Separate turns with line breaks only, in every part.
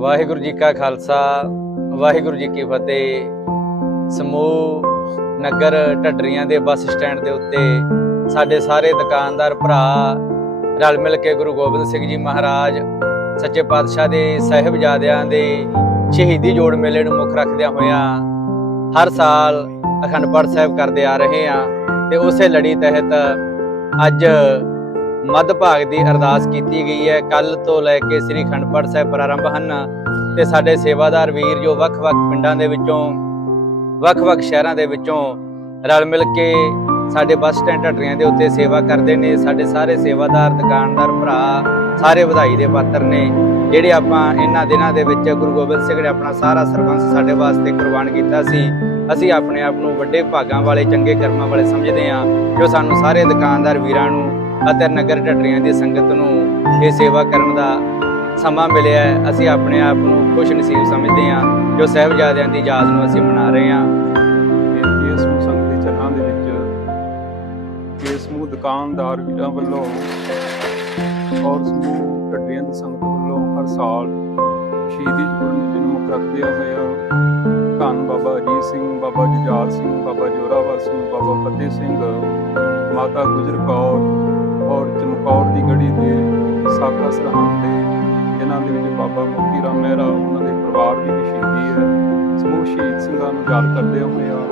ਵਾਹਿਗੁਰੂ ਜੀ ਕਾ ਖਾਲਸਾ, ਵਾਹਿਗੁਰੂ ਜੀ ਕੀ ਫਤਿਹ। ਸਮੂਹ ਨਗਰ ਢੱਡਰੀਆਂ ਦੇ ਬੱਸ ਸਟੈਂਡ ਦੇ ਉੱਤੇ ਸਾਡੇ ਸਾਰੇ ਦੁਕਾਨਦਾਰ ਭਰਾ ਰਲ ਮਿਲ ਕੇ ਗੁਰੂ ਗੋਬਿੰਦ ਸਿੰਘ ਜੀ ਮਹਾਰਾਜ, ਸੱਚੇ ਪਾਤਸ਼ਾਹ ਦੇ ਸਹਿਬਜ਼ਾਦਿਆਂ ਦੇ ਸ਼ਹੀਦੀ ਜੋੜ ਮੇਲੇ ਨੂੰ ਮੁੱਖ ਰੱਖਦਿਆਂ ਹੋਇਆਂ ਹਰ ਸਾਲ ਅਖੰਡ ਪਾਠ ਸਾਹਿਬ ਕਰਦੇ ਆ ਰਹੇ ਆ ਤੇ ਉਸੇ ਲੜੀ ਤਹਿਤ ਅੱਜ ਮੱਧ ਭਾਗ ਦੀ ਅਰਦਾਸ ਕੀਤੀ ਗਈ ਹੈ। ਕੱਲ ਤੋਂ ਲੈ ਕੇ ਸ੍ਰੀ ਅਖੰਡ ਪਾਠ ਸਾਹਿਬ ਪ੍ਰਾਰੰਭ ਹਨ ਤੇ ਸਾਡੇ ਸੇਵਾਦਾਰ ਵੀਰ ਜੋ ਵੱਖ-ਵੱਖ ਪਿੰਡਾਂ ਦੇ ਵਿੱਚੋਂ, ਵੱਖ-ਵੱਖ ਸ਼ਹਿਰਾਂ ਦੇ ਵਿੱਚੋਂ ਰਲ ਮਿਲ ਕੇ ਸਾਡੇ ਬੱਸ ਸਟੈਂਡ ਢੱਡਰੀਆਂ ਦੇ ਉੱਤੇ ਸੇਵਾ ਕਰਦੇ ਨੇ। ਸਾਡੇ ਸਾਰੇ ਸੇਵਾਦਾਰ, ਦੁਕਾਨਦਾਰ, ਭਰਾ, ਸਾਰੇ ਵਧਾਈ ਦੇ ਪਾਤਰ ਨੇ। ਜਿਹੜੇ ਆਪਾਂ ਇਹਨਾਂ ਦਿਨਾਂ ਦੇ ਵਿੱਚ ਗੁਰੂ ਗੋਬਿੰਦ ਸਿੰਘ ਨੇ ਆਪਣਾ ਸਾਰਾ ਸਰਬੰਸ ਸਾਡੇ ਵਾਸਤੇ ਕੁਰਬਾਨ ਕੀਤਾ ਸੀ, ਅਸੀਂ ਆਪਣੇ ਆਪ ਨੂੰ ਵੱਡੇ ਭਾਗਾਂ ਵਾਲੇ, ਚੰਗੇ ਕਰਮਾਂ ਵਾਲੇ ਸਮਝਦੇ ਹਾਂ, ਜੋ ਸਾਨੂੰ ਸਾਰੇ ਦੁਕਾਨਦਾਰ ਵੀਰਾਂ ਨੂੰ ਅਤੇ ਨਗਰ ਢੱਡਰੀਆਂ ਦੀ ਸੰਗਤ ਨੂੰ ਇਹ ਸੇਵਾ ਕਰਨ ਦਾ ਸਮਾਂ ਮਿਲਿਆ ਹੈ। ਅਸੀਂ ਆਪਣੇ ਆਪ ਨੂੰ ਖੁਸ਼ ਨਸੀਬ ਸਮਝਦੇ ਹਾਂ। ਜੋ ਸਹਿਬਜ਼ਾਦਿਆਂ ਦੀ ਯਾਦ ਨੂੰ ਅਸੀਂ ਮਨਾ ਰਹੇ ਹਾਂ।
ਇਹ ਸਮੂਹ ਸੰਗਤ ਦੇ ਚਰਨਾਂ ਦੇ ਵਿੱਚ ਇਹ ਸਮੂਹ ਦੁਕਾਨਦਾਰ ਵੀਰਾਂ ਵੱਲੋਂ ਔਰ ਸਮੂਹ ਢੱਡੀਆਂ ਦੀ ਸੰਗਤ ਵੱਲੋਂ ਹਰ ਸਾਲ ਸ਼ਹੀਦੀ ਜੁਗਲ ਮੇਲੇ ਨੂੰ ਮੁੱਖ ਹੋਇਆ ਧੰਨ ਬਾਬਾ ਅਜੀਤ ਸਿੰਘ, ਬਾਬਾ ਜੁਝਾਰ ਸਿੰਘ, ਬਾਬਾ ਜੋਰਾਵਰ ਸਿੰਘ, ਬਾਬਾ ਫਤਿਹ ਸਿੰਘ, ਮਾਤਾ ਗੁਜਰ ਕੌਰ ਔਰ ਚਮਕੌਰ ਦੀ ਗੜੀ ਦੇ ਸਾਖਾ ਸਰਹੰਦ ਦੇ, ਜਿਨ੍ਹਾਂ ਦੇ ਵਿੱਚ ਬਾਬਾ ਮੋਤੀ ਰਾਮ ਮਹਿਰਾ, ਉਹਨਾਂ ਦੇ ਪਰਿਵਾਰ ਦੀ ਵੀ ਸ਼ਹੀਦੀ ਹੈ। ਸਮੂਹ ਸ਼ਹੀਦ ਸਿੰਘਾਂ ਨੂੰ ਯਾਦ ਕਰਦੇ ਹੋਏ ਆ,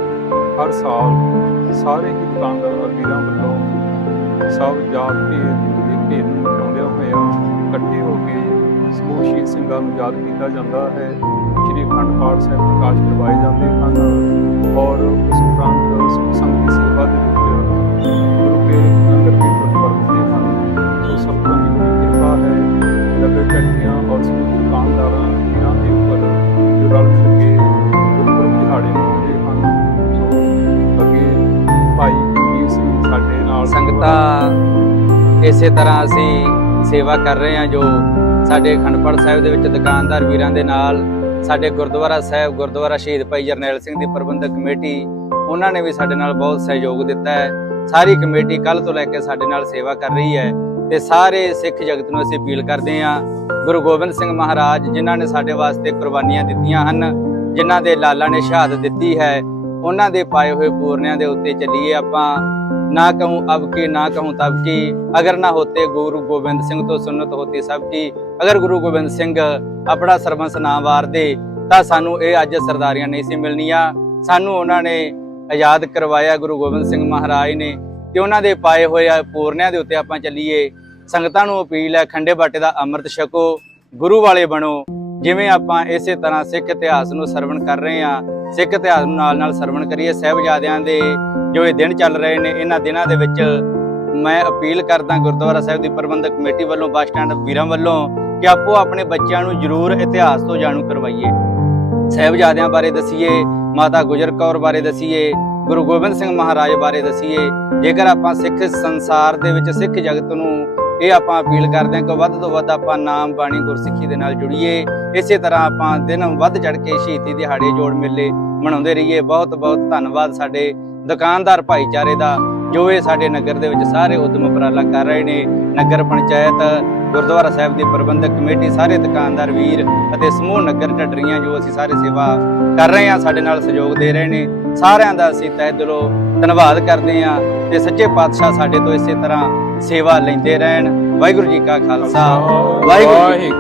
ਹਰ ਸਾਲ ਸਾਰੇ ਹੀ ਦੁਕਾਨਦਾਰ ਵੀਰਾਂ ਵੱਲੋਂ ਸਭ ਜਾਤ ਕੇ ਦੇ ਭੇਦ ਨੂੰ ਸ਼ਹੀਦ ਸਿੰਘਾਂ ਨੂੰ ਯਾਦ ਕੀਤਾ ਜਾਂਦਾ ਹੈ। ਸ਼੍ਰੀ ਅਖੰਡ ਪਾਠ ਸਾਹਿਬ ਪ੍ਰਕਾਸ਼ ਕਰਵਾਏ ਜਾਂਦੇ ਹਨ ਔਰ ਉਸ ਉਪਰੰਤ ਸਮੂਹ ਸੰਗਤ ਦੀ ਸੇਵਾ ਦੇ ਵਿੱਚ ਗੁਰੂ ਕੇ ਲੰਗਰ ਵੀ ਵਰਤਦੇ ਹਨ ਸੋ ਸਭ ਤੋਂ ਦੀ ਕਿਰਪਾ ਹੈ। ਨਗਰ ਕੱਟੀਆਂ ਔਰ ਸਮੂਹ ਦੁਕਾਨਦਾਰਾਂ ਵੀਰਾਂ ਦੇ ਉੱਪਰ ਜੋ ਰਲ ਮਿਲ ਕੇ ਗੁਰਪੁਰਬ ਦਿਹਾੜੇ ਮਨਾਉਂਦੇ ਹਨ। ਸੋ ਅੱਗੇ ਭਾਈ ਵੀਰ ਸਿੰਘ ਸਾਡੇ ਨਾਲ
ਸੰਗਤਾਂ ਇਸੇ ਤਰ੍ਹਾਂ ਅਸੀਂ ਸੇਵਾ ਕਰ ਰਹੇ ਹਾਂ ਜੋ ਸਾਡੇ ਅਖੰਡ ਪਾਠ ਸਾਹਿਬ ਦੇ ਵਿੱਚ ਦੁਕਾਨਦਾਰ ਵੀਰਾਂ ਦੇ ਨਾਲ, ਸਾਡੇ ਗੁਰਦੁਆਰਾ ਸਾਹਿਬ, ਗੁਰਦੁਆਰਾ ਸ਼ਹੀਦ ਭਾਈ ਜਰਨੈਲ ਸਿੰਘ ਦੀ ਪ੍ਰਬੰਧਕ ਕਮੇਟੀ, ਉਹਨਾਂ ਨੇ ਵੀ ਸਾਡੇ ਨਾਲ ਬਹੁਤ ਸਹਿਯੋਗ ਦਿੱਤਾ ਹੈ। ਸਾਰੀ ਕਮੇਟੀ ਕੱਲ ਤੋਂ ਲੈ ਕੇ ਸਾਡੇ ਨਾਲ ਸੇਵਾ ਕਰ ਰਹੀ ਹੈ ਤੇ ਸਾਰੇ ਸਿੱਖ ਜਗਤ ਨੂੰ ਅਸੀਂ ਅਪੀਲ ਕਰਦੇ ਹਾਂ, ਗੁਰੂ ਗੋਬਿੰਦ ਸਿੰਘ ਮਹਾਰਾਜ, ਜਿਨ੍ਹਾਂ ਨੇ ਸਾਡੇ ਵਾਸਤੇ ਕੁਰਬਾਨੀਆਂ ਦਿੱਤੀਆਂ ਹਨ, ਜਿਨ੍ਹਾਂ ਦੇ ਲਾਲਾ ਨੇ ਸ਼ਹਾਦਤ ਦਿੱਤੀ ਹੈ, ਉਹਨਾਂ ਦੇ ਪਾਏ ਹੋਏ ਪੂਰਨਿਆਂ ਦੇ ਉੱਤੇ ਚੱਲੀਏ ਆਪਾਂ। ਨਾ ਕਹੂੰ ਅਬ ਕੀ, ਨਾ ਕਹੂੰ ਤਬ ਕੀ। ਅਗਰ ਨਾ ਹੋਤੇ ਗੁਰੂ ਗੋਬਿੰਦ ਸਿੰਘ ਤੋਂ ਸੁਨਨਤ ਹੋਤੀ ਸਭ ਕੀ। ਅਗਰ ਗੁਰੂ ਗੋਬਿੰਦ ਸਿੰਘ ਆਪਣਾ ਸਰਬੰਸ ਨਾ ਵਾਰਦੇ, ਤਾਂ ਸਾਨੂੰ ਇਹ ਅੱਜ ਸਰਦਾਰੀਆਂ ਨਹੀਂ ਸੀ ਮਿਲਣੀਆਂ। ਸਾਨੂੰ ਉਹਨਾਂ ਨੇ ਆਜ਼ਾਦ ਕਰਵਾਇਆ ਗੁਰੂ ਗੋਬਿੰਦ ਸਿੰਘ ਮਹਾਰਾਜ ਨੇ ਤੇ ਉਹਨਾਂ ਦੇ ਪਾਏ ਹੋਏ ਪੂਰਨਿਆਂ ਦੇ ਉੱਤੇ ਆਪਾਂ ਚੱਲੀਏ। ਸੰਗਤਾਂ ਨੂੰ ਅਪੀਲ ਹੈ, ਖੰਡੇ ਬਾਟੇ ਦਾ ਅੰਮ੍ਰਿਤ ਛਕੋ, ਗੁਰੂ ਵਾਲੇ ਬਣੋ। ਜਿਵੇਂ ਆਪਾਂ ਇਸੇ ਤਰ੍ਹਾਂ ਸਿੱਖ ਇਤਿਹਾਸ ਨੂੰ ਸਰਵਣ ਕਰ ਰਹੇ ਹਾਂ ਸਿੱਖ ਇਤਿਹਾਸ ਨੂੰ ਨਾਲ ਨਾਲ ਸਰਵਣ ਕਰੀਏ। ਸਹਿਬਜ਼ਾਦਿਆਂ ਦੇ ਜੋ ਇਹ ਦਿਨ ਚੱਲ ਰਹੇ ਨੇ, ਇਹਨਾਂ ਦਿਨਾਂ ਦੇ ਵਿੱਚ ਮੈਂ ਅਪੀਲ ਕਰਦਾ ਗੁਰਦੁਆਰਾ ਸਾਹਿਬ ਦੀ ਪ੍ਰਬੰਧਕ ਕਮੇਟੀ ਵੱਲੋਂ, ਬੱਸ ਸਟੈਂਡ ਵੀਰਾਂ ਵੱਲੋਂ ਕਿ ਆਪੋ ਆਪਣੇ ਬੱਚਿਆਂ ਨੂੰ ਜ਼ਰੂਰ ਇਤਿਹਾਸ ਤੋਂ ਜਾਣੂ ਕਰਵਾਈਏ। ਸਹਿਬਜ਼ਾਦਿਆਂ ਬਾਰੇ ਦਸੀਏ, ਮਾਤਾ ਗੁਜਰ ਕੌਰ ਬਾਰੇ ਦਸੀਏ, ਗੁਰੂ ਗੋਬਿੰਦ ਸਿੰਘ ਮਹਾਰਾਜ ਬਾਰੇ ਦਸੀਏ। ਜੇਕਰ ਆਪਾਂ ਸਿੱਖ ਸੰਸਾਰ ਦੇ ਵਿੱਚ, ਸਿੱਖ ਜਗਤ ਨੂੰ ਇਹ ਆਪਾਂ ਅਪੀਲ ਕਰਦੇ ਹਾਂ ਕਿ ਵੱਧ ਤੋਂ ਵੱਧ ਆਪਾਂ ਨਾਮ ਬਾਣੀ ਗੁਰਸਿੱਖੀ ਦੇ ਨਾਲ ਜੁੜੀਏ। ਇਸੇ ਤਰ੍ਹਾਂ ਆਪਾਂ ਦਿਨ ਵੱਧ ਚੜ ਕੇ ਸ਼ਹੀਦੀ ਦਿਹਾੜੇ ਜੋੜ ਮੇਲੇ ਮਨਾਉਂਦੇ ਰਹੀਏ। ਬਹੁਤ ਬਹੁਤ ਧੰਨਵਾਦ ਸਾਡੇ ਦੁਕਾਨਦਾਰ ਭਾਈਚਾਰੇ ਦਾ, ਜੋ ਇਹ ਸਾਡੇ ਨਗਰ ਦੇ ਵਿੱਚ ਸਾਰੇ ਉਦਮ ਉਪਰਾਲਾ ਕਰ ਰਹੇ ਨੇ। ਨਗਰ ਪੰਚਾਇਤ, ਗੁਰਦੁਆਰਾ ਸਾਹਿਬ ਦੀ ਪ੍ਰਬੰਧਕ ਕਮੇਟੀ, ਸਾਰੇ ਦੁਕਾਨਦਾਰ ਵੀਰ ਅਤੇ ਸਮੂਹ ਨਗਰ ਢੱਡਰੀਆਂ ਜੋ ਅਸੀਂ ਸਾਰੇ ਸੇਵਾ ਕਰ ਰਹੇ ਹਾਂ, ਸਾਡੇ ਨਾਲ ਸਹਿਯੋਗ ਦੇ ਰਹੇ ਨੇ। ਸਾਰਿਆਂ ਦਾ ਅਸੀਂ ਤਹਿ ਦਿਲੋਂ ਧੰਨਵਾਦ ਕਰਦੇ ਹਾਂ ਤੇ ਸੱਚੇ ਪਾਤਸ਼ਾਹ ਸਾਡੇ ਤੋਂ ਇਸੇ ਤਰ੍ਹਾਂ ਸੇਵਾ ਲੈਂਦੇ ਰਹਿਣ। ਵਾਹਿਗੁਰੂ ਜੀ ਕਾ ਖਾਲਸਾ। ਵਾਹਿਗੁਰੂ ਜੀ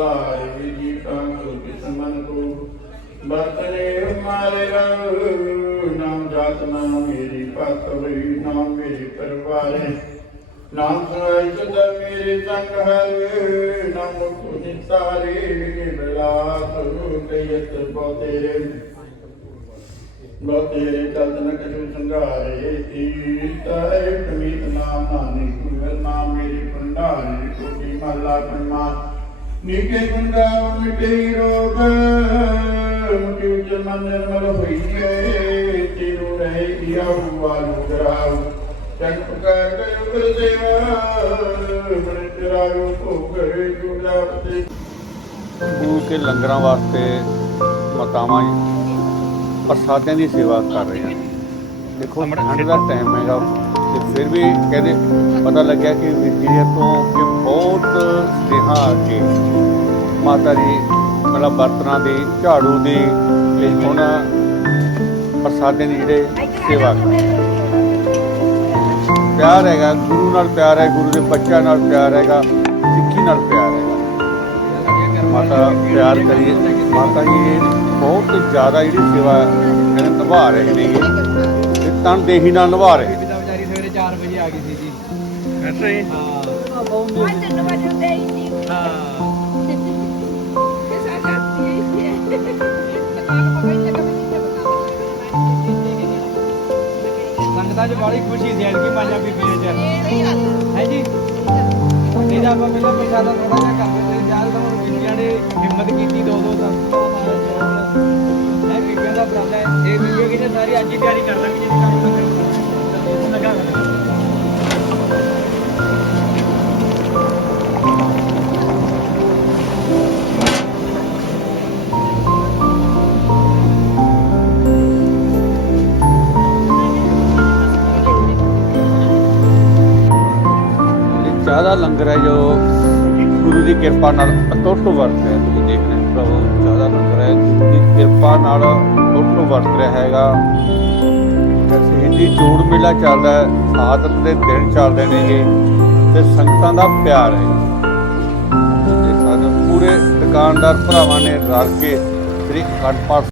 ਸੁਧਾ ਏ ਜੀ ਕਾ ਗੁਰ ਕਿਸਮਨ ਕੋ ਬਰਤਨੇ ਮਾਰੇ ਰੰਗ ਨਾਮ ਜਾਤ ਨਾਮ ਮੇਰੀ ਪਤ ਹੋਈ ਨਾਮ ਮੇਰੇ ਪਰਵਾਰੇ ਨਾਮ ਸੁਣਾਈ ਸਦਾ ਮੇਰੇ ਸੰਗ ਹਰ ਨਾਮ ਕੋ ਨਿਤਾਰੇ ਨਿਬਲਾ ਸਰੂ ਕਯਤ ਬੋ ਤੇਰੇ ਬੋ ਤੇਰੇ ਚਲਤ ਨ ਕਛੂ ਸੰਘਾਰੇ ਤੀ ਨੀਕੇ ਗੁਣ ਮਿਟੇ ਰੋਗ ਮਨ ਨਿਰਮਲ ਹੋਈਏ ਤੇਰੂ ਰਹੇ ਜਨ ਪੁਕਾਰ ਦੇਵਾ ਮਨ
ਕੇ ਲੰਗਰਾਂ ਵਾਸਤੇ ਮਾਤਾਵਾਂ ਪ੍ਰਸਾਦਿਆਂ ਦੀ ਸੇਵਾ ਕਰ ਰਹੇ ਹਨ। ਦੇਖੋ ਠੰਡ ਦਾ ਟਾਈਮ ਹੈਗਾ। ਤੇ ਫਿਰ ਵੀ ਕਹਿੰਦੇ ਪਤਾ ਲੱਗਿਆ ਕਿ ਵੀਡੀਓ ਤੋਂ ਕਿ ਬਹੁਤ ਸਨੇਹਾ ਆ ਕੇ ਮਾਤਾ ਜੀ ਮਤਲਬ ਬਰਤਨਾਂ ਦੀ ਝਾੜੂ ਦੀ ਤੇ ਹੁਣ ਪ੍ਰਸਾਦਿਆਂ ਦੀ ਜਿਹੜੇ ਸੇਵਾ। ਪਿਆਰ ਹੈਗਾ ਗੁਰੂ ਨਾਲ ਪਿਆਰ ਹੈ ਗੁਰੂ ਦੇ ਬੱਚਿਆਂ ਨਾਲ ਪਿਆਰ ਹੈਗਾ ਸਿੱਖੀ ਨਾਲ ਪਿਆਰ ਹੈਗਾ। ਮਾਤਾ ਪਿਆਰ ਕਰੀਏ। ਮਾਤਾ ਜੀ ਬਹੁਤ ਜ਼ਿਆਦਾ ਜਿਹੜੀ ਸੇਵਾ ਕਹਿੰਦੇ ਨਿਭਾ ਰਹੇ ਨੇਗੇ ਤੇ ਤਨ ਦੇਹੀ ਨਾਲ ਨਿਭਾ ਰਹੇ
ਵਿਚਾਰੀ ਸਵੇਰੇ 4 ਵਜੇ ਆ ਗਈ ਸੀ ਜੀ।
ਅੱਛਾ ਜੀ।
ਹਾਂ। ਸੰਗਤਾਂ 'ਚ ਬੜੀ ਖੁਸ਼ੀ ਸੀ ਐਤਕੀ ਪੰਜਾਂ ਬੀਬੀਆਂ 'ਚ ਹੈ ਜੀ ਨਹੀਂ ਤਾਂ ਆਪਾਂ ਪਹਿਲਾਂ ਪ੍ਰਸ਼ਾਦਾ ਥੋੜਾ ਜਿਹਾ ਕਰ ਦਿੰਦੇ ਜਦ ਤਾਂ ਹੁਣ ਬੀਬੀਆਂ ਨੇ ਹਿੰਮਤ ਕੀਤੀ ਦੋ ਦੋ ਸਭ ਹੈ ਬੀਬੀਆਂ ਦਾ ਬਰਾਦਾ ਹੈ ਇਹ ਬੀਬੀਆਂ ਕਿਤੇ ਸਾਰੀ ਅੱਜ ਹੀ ਤਿਆਰੀ ਕਰ ਲਾਂਗੇ ਜਿਹੜੀ ਕੰਮ ਲੱਗਾ ਲੱਗਾ
ਦਾ ਲੰਗਰ ਹੈ ਜੋ ਗੁਰੂ ਦੀ ਕਿਰਪਾ ਨਾਲ ਅਟੁੱਟ ਵਰਤ ਰਿਹਾ, ਤੁਸੀਂ ਦੇਖ ਰਹੇ ਹੋ ਪ੍ਰਭੂ ਚਾਹ ਲੰਗਰ ਹੈ ਗੁਰੂ ਦੀ ਕਿਰਪਾ ਨਾਲ ਅਟੁੱਟ ਵਰਤ ਰਿਹਾ ਹੈਗਾ। ਹਿੰਦੀ ਜੋੜ ਮੇਲਾ ਚੱਲਦਾ ਹੈ ਸਾਧਤ ਦੇ ਦਿਨ ਚੱਲਦੇ ਨੇਗੇ ਤੇ ਸੰਗਤਾਂ ਦਾ ਪਿਆਰ ਹੈ। ਤੇ ਸਾਡੇ ਪੂਰੇ ਦੁਕਾਨਦਾਰ ਭਰਾਵਾਂ ਨੇ ਰਲ ਕੇ ਸ੍ਰੀ ਅਖੰਡ ਪਾਠ